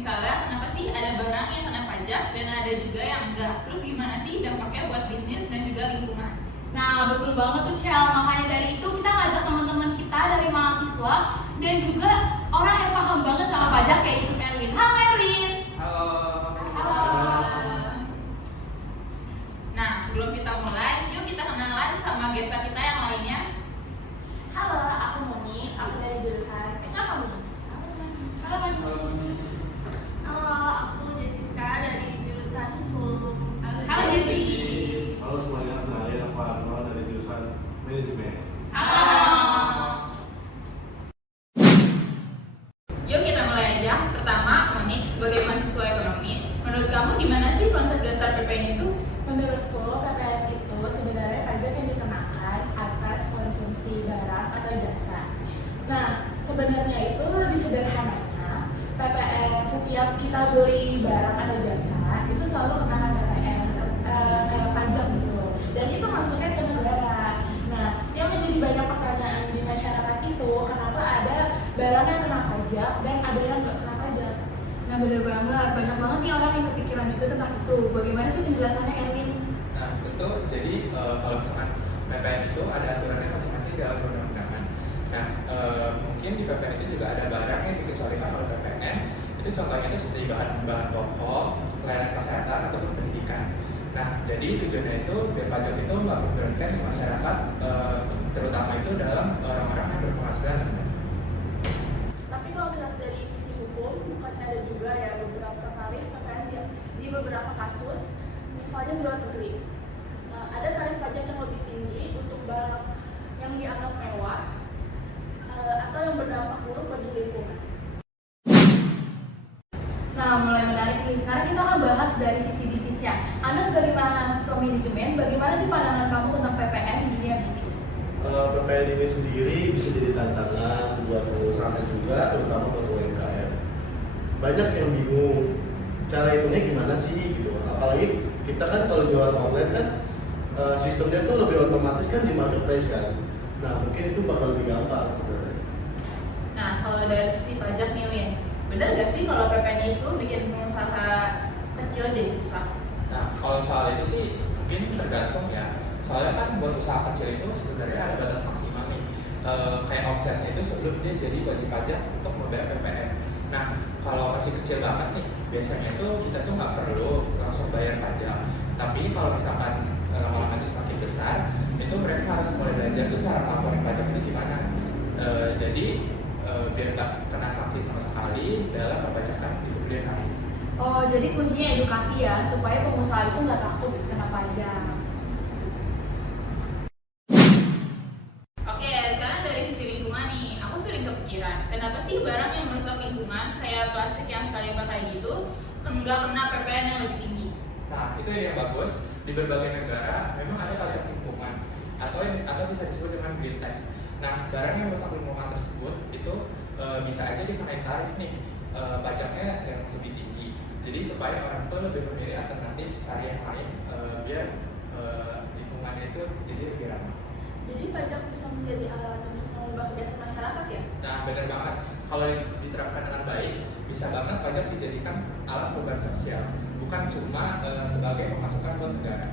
Misalnya, kenapa sih ada barang yang kena pajak dan ada juga yang enggak? Terus gimana sih dampaknya buat bisnis dan juga lingkungan? Nah, betul banget tuh Cel. Makanya dari itu kita ngajak teman-teman kita dari mahasiswa dan juga orang yang paham banget sama pajak, kayak itu Erwin. Halo Erwin. Halo. Nah, sebelum kita mulai, yuk kita kenalan sama gesta kita yang lainnya. Halo, aku Moni. Aku dari jurusan Ekonomi. Halo Moni. Halo, aku Jessica dari jurusan Hukum. Halo Jessi. Halo semuanya, kenalin aku Arnold dari jurusan Manajemen. Halo. Yuk kita mulai aja. Pertama, Monik sebagai mahasiswa ekonomi, menurut kamu gimana sih konsep dasar PPN itu? Menurutku, PPN itu sebenarnya pajak yang dikenakan atas konsumsi barang atau jasa. Nah, sebenarnya itu lebih sederhananya, PPN setiap kita beli barang atau jasa, itu selalu kenakan PPN, kayak pajak gitu. Dan itu masuknya ke negara. Nah, yang menjadi banyak pertanyaan di masyarakat itu, kenapa ada barang yang kena pajak dan ada yang nggak kena pajak? Nah, bener banget. Banyak banget nih orang yang kepikiran juga tentang itu. Bagaimana sih penjelasannya, Erwin? Nah, betul. Jadi kalau misalkan PPN itu ada aturannya masing-masing dalam undang-undangan. Nah, mungkin di PPN itu juga ada barang yang dikecualikan oleh PPN. Itu contohnya itu seperti bahan pokok, layanan kesehatan ataupun pendidikan. Nah, jadi tujuannya itu biar pajak itu nggak memberatkan di masyarakat, terutama itu dalam orang-orang yang berpenghasilan rendah. Tapi kalau lihat dari sisi hukum, bukannya ada juga ya beberapa tarif PPN di beberapa kasus, misalnya di luar negeri. Nah, ada tarif pajak yang lebih tinggi untuk barang yang dianggap mewah atau yang berdampak buruk bagi lingkungan. Nah, mulai menarik nih. Sekarang kita akan bahas dari sisi bisnisnya. Anda sebagai mahasiswa manajemen, bagaimana sih pandangan kamu tentang PPN di dunia bisnis? PPN ini sendiri bisa jadi tantangan buat pengusaha juga, terutama buat UMKM. Banyak yang bingung cara hitungnya gimana sih gitu. Apalagi kita kan kalau jualan online kan sistemnya tuh lebih otomatis kan di marketplace kan. Nah, mungkin itu bakal lebih gampang sebenarnya. Nah, kalau dari sisi pajak nih, Win, benar nggak sih kalau PPN itu bikin pengusaha kecil jadi susah? Nah, kalau soal itu sih mungkin tergantung ya. Soalnya kan buat usaha kecil itu sebenarnya ada batas maksimal nih. Kayak omsetnya itu sebelum dia jadi wajib pajak untuk membayar PPN. Nah, kalau masih kecil banget nih, biasanya itu kita tuh nggak perlu langsung bayar pajak. Tapi kalau misalkan lama-lama nanti semakin besar, itu mereka harus mulai belajar tuh cara melaporin pajak itu gimana. Jadi biar nggak kena sanksi sama sekali dalam perpajakan di kemudian hari. Oh, jadi kuncinya edukasi ya, supaya pengusaha itu nggak takut kena pajak. Oke, sekarang dari sisi lingkungan nih, aku sering kepikiran, kenapa sih barang yang merusak lingkungan kayak plastik yang sekali pakai gitu nggak kena PPN yang lebih tinggi? Nah, itu yang bagus. Di berbagai negara memang ada pajak lingkungan atau bisa disebut dengan green tax. Nah, barang yang merusak lingkungan tersebut itu bisa aja dikenain tarif nih, pajaknya yang lebih tinggi. Jadi supaya orang tuh lebih memilih alternatif cari yang lain biar lingkungannya itu jadi lebih ramah. Jadi pajak bisa menjadi alat untuk mengubah kebiasaan masyarakat ya? Nah, benar banget. Kalau diterapkan dengan baik, bisa banget pajak dijadikan alat perubahan sosial, bukan cuma sebagai pemasukan buat negara.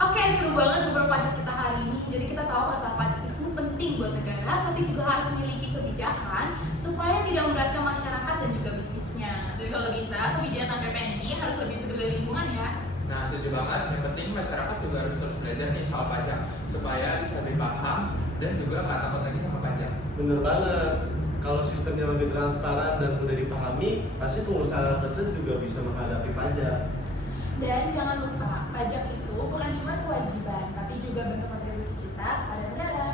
Oke, seru banget ngobrol pajak kita hari ini. Jadi kita tahu pasal pajak itu penting buat negara, tapi juga harus memiliki kebijakan supaya tidak memberatkan masyarakat dan juga bisnisnya. Jadi kalau bisa, kebijakan PPN ini harus lebih peduli lingkungan ya. Nah, setuju banget. Yang penting masyarakat juga harus terus belajar nih soal pajak supaya bisa lebih paham dan juga nggak takut lagi sama pajak. Bener banget. Kalau sistemnya lebih transparan dan mudah dipahami, pasti pengusaha kecil juga bisa menghadapi pajak. Dan jangan lupa, pajak itu bukan cuma kewajiban, tapi juga bentuk kontribusi kita kepada negara.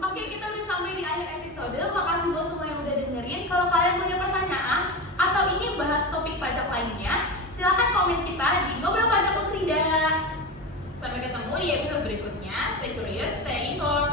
Oke, kita udah sampai di akhir episode. Makasih buat semua yang udah dengerin. Kalau kalian punya pertanyaan atau ingin bahas topik pajak lainnya, silahkan komen kita di Ngobrol Pajak Ukrida. Sampai ketemu di episode berikutnya. Stay curious, stay informed.